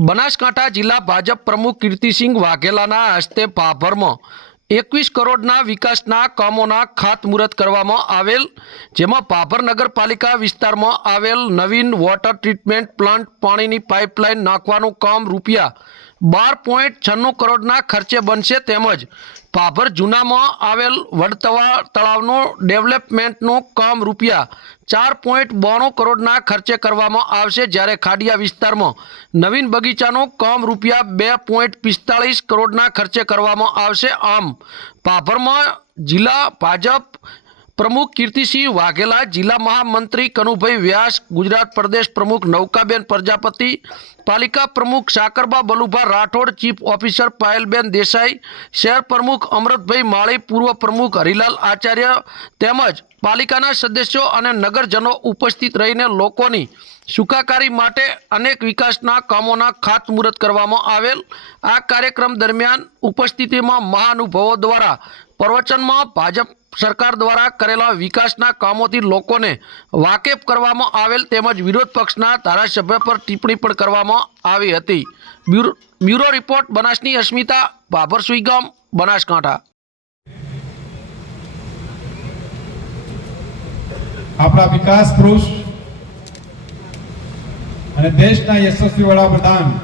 બનાસકાંઠા જિલ્લા ભાજપ પ્રમુખ કીર્તિસિંહ વાઘેલાના હસ્તે ભાભરમાં એકવીસ કરોડના વિકાસના કામોના ખાતમુહૂર્ત કરવામાં આવેલ, જેમાં ભાભર નગરપાલિકા વિસ્તારમાં આવેલ નવીન વોટર ટ્રીટમેન્ટ પ્લાન્ટ પાણીની પાઇપલાઇન નાખવાનું કામ રૂપિયા બાર પોઈન્ટ છન્નું કરોડના ખર્ચે બનશે તેમજ ભાભર જૂનામાં આવેલ વડતવા તળાવનું ડેવલપમેન્ટનું કામ રૂપિયા ચાર પોઈન્ટ બોણું કરોડના ખર્ચે કરવામાં આવશે જ્યારે ખાડિયા વિસ્તારમાં નવીન બગીચાનું કામ રૂપિયા બે પોઈન્ટ પિસ્તાળીસ કરોડના ખર્ચે કરવામાં આવશે. આમ, ભાભરમાં જિલ્લા ભાજપ પ્રમુખ કીર્તિસિંહ વાઘેલા, જિલ્લા મહામંત્રી કનુભાઈ વ્યાસ, ગુજરાત પ્રદેશ પ્રમુખ નૌકાબેન પ્રજાપતિ, પાલિકા પ્રમુખ સાકરબા બલુભા રાઠોડ, ચીફ ઓફિસર પાયલબેન દેસાઈ, શહેર પ્રમુખ અમૃતભાઈ માળી, પૂર્વ પ્રમુખ હરિલાલ આચાર્ય તેમજ પાલિકાના સદસ્યો અને નગરજનો ઉપસ્થિત રહીને લોકોની સુખાકારી માટે અનેક વિકાસના કામોના ખાતમુહૂર્ત કરવામાં આવેલ. આ કાર્યક્રમ દરમિયાન ઉપસ્થિતિમાં મહાનુભાવો દ્વારા પ્રવચનમાં ભાજપ સરકાર દ્વારા કરેલા વિકાસના કામોથી લોકોને વાકેફ કરવામાં આવેલ તેમજ વિરોધ પક્ષના ધારાસભ્ય પર ટિપ્પણી પણ કરવામાં આવી હતી. બ્યુરો રિપોર્ટ, બનાસની અસ્મિતા બાબર સુઈગામ, બનાસકાંઠા. આપણા વિકાસ પુરુષ અને દેશના યશસ્વી વડાપ્રધાન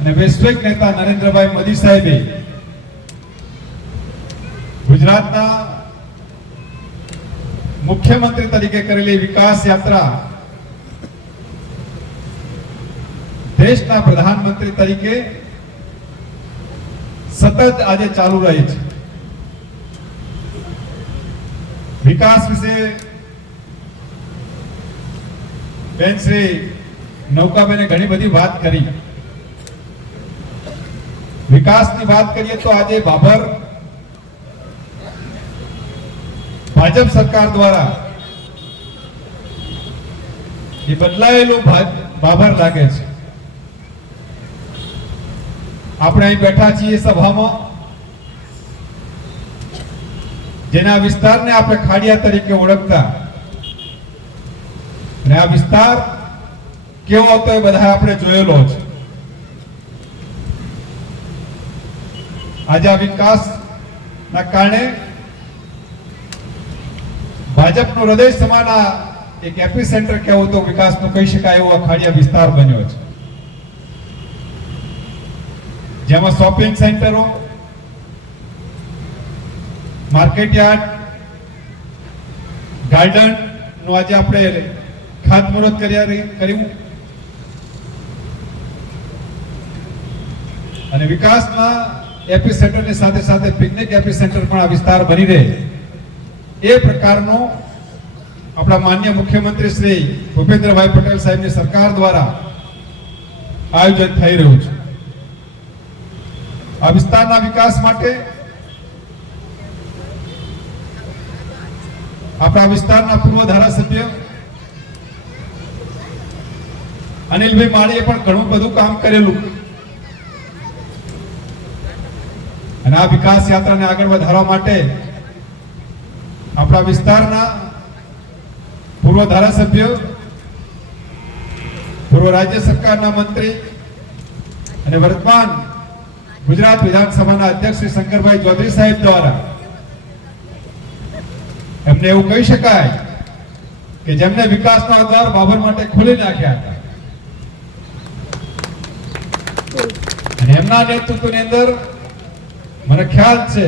અને વૈશ્વિક નેતા નરેન્દ્રભાઈ મોદી સાહેબે ગુજરાતના મુખ્યમંત્રી તરીકે કરેલી વિકાસ યાત્રા દેશના પ્રધાનમંત્રી તરીકે સતત આજે ચાલુ રહી છે. વિકાસ વિશે બેન શ્રી નૌકાબેને ઘણી બધી વાત કરી. વિકાસની વાત કરીએ તો આજે બાબર ભાજપ સરકાર દ્વારા એ બદલાયેલું ભાભર લાગે છે. આપણે અહીં બેઠા છીએ સભામાં. જેના વિસ્તારને આપણે ખાડિયા તરીકે ઓળખતા. અને આ વિસ્તાર કેવો હતો એ બધા આપણે જોયેલો છે આજે આ વિકાસના કારણે ભાજપનું હૃદય સમાના એક એપી સેન્ટર કહેવું તો વિકાસનું કહી શકાય એવો અખાડિયા વિસ્તાર બન્યો છે. જેમાં શોપિંગ સેન્ટરો માર્કેટ યાર્ડ ગાર્ડનનું આજે આપણે ખાતમુહૂર્ત કર્યા કર્યું. અને વિકાસના એપી સેન્ટરની સાથે સાથે પિકનિક એપી સેન્ટર પણ આ વિસ્તાર બની રહે એ પ્રકારનો આપણા માન્ય મુખ્યમંત્રી શ્રી ભૂપેન્દ્રભાઈ પટેલ સાહેબની સરકાર દ્વારા આયોજન થઈ રહ્યું છે. આ વિસ્તારના વિકાસ માટે આપણા વિસ્તારના પૂર્વ ધારાસભ્ય અનિલભાઈ માળીએ પણ ઘણું બધું કામ કરેલું. અને આ વિકાસ યાત્રાને આગળ વધારવા માટે આપણા વિસ્તારના પૂર્વ ધારાસભ્ય, પૂર્વ રાજ્ય સરકારના મંત્રી અને વર્તમાન ગુજરાત વિધાનસભાના અધ્યક્ષ શ્રી શંકરભાઈ ચૌધરી સાહેબ દ્વારા એમને એવું કહી શકાય કે જેમને વિકાસના દ્વાર બાબર માટે ખોલી નાખ્યા હતા. અને એમના નેતૃત્વની અંદર મને ખ્યાલ છે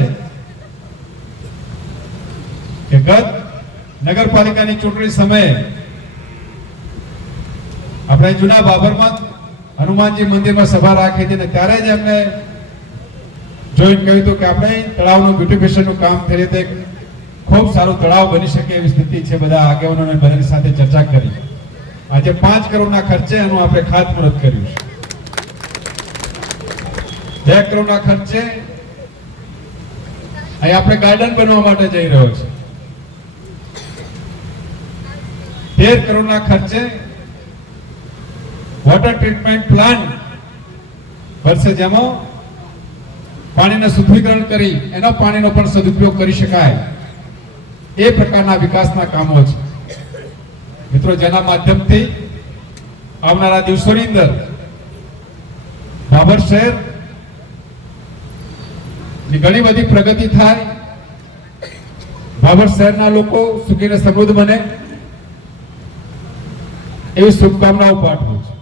કે ગત નગરપાલિકાની ચૂંટણી સમયે આપણે જૂના બાબરમાં હનુમાનજી મંદિરમાં સભા રાખી હતી ને ત્યારે જ એમને જોઈને કહ્યું હતું કે આપણે તળાવનું બ્યુટિફિકેશનનું કામ થઈ રીતે ખૂબ સારું તળાવ બની શકે એવી સ્થિતિ છે. બધા આગેવાનોને બધાની સાથે ચર્ચા કરી. આજે પાંચ કરોડના ખર્ચે એનું આપણે ખાતમુહૂર્ત કર્યું છે. બે કરોડના ખર્ચે અહીં આપણે ગાર્ડન બનવા માટે જઈ રહ્યો છે. તેર કરોડના ખર્ચે વોટર ટ્રીટમેન્ટ પ્લાન્ટ બનશે જેમાં પાણીને શુદ્ધિકરણ કરી, એનો પાણીનો પણ સદુપયોગ કરી શકાય. એ પ્રકારના વિકાસના કામો છે. મિત્રો, જેના માધ્યમથી આવનારા દિવસોની અંદર બાબર શહેર ઘણી બધી પ્રગતિ થાય. બાબર શહેરના લોકો સુખી અને સમૃદ્ધ બને. એવી શુભકામનાઓ પાઠવું છું.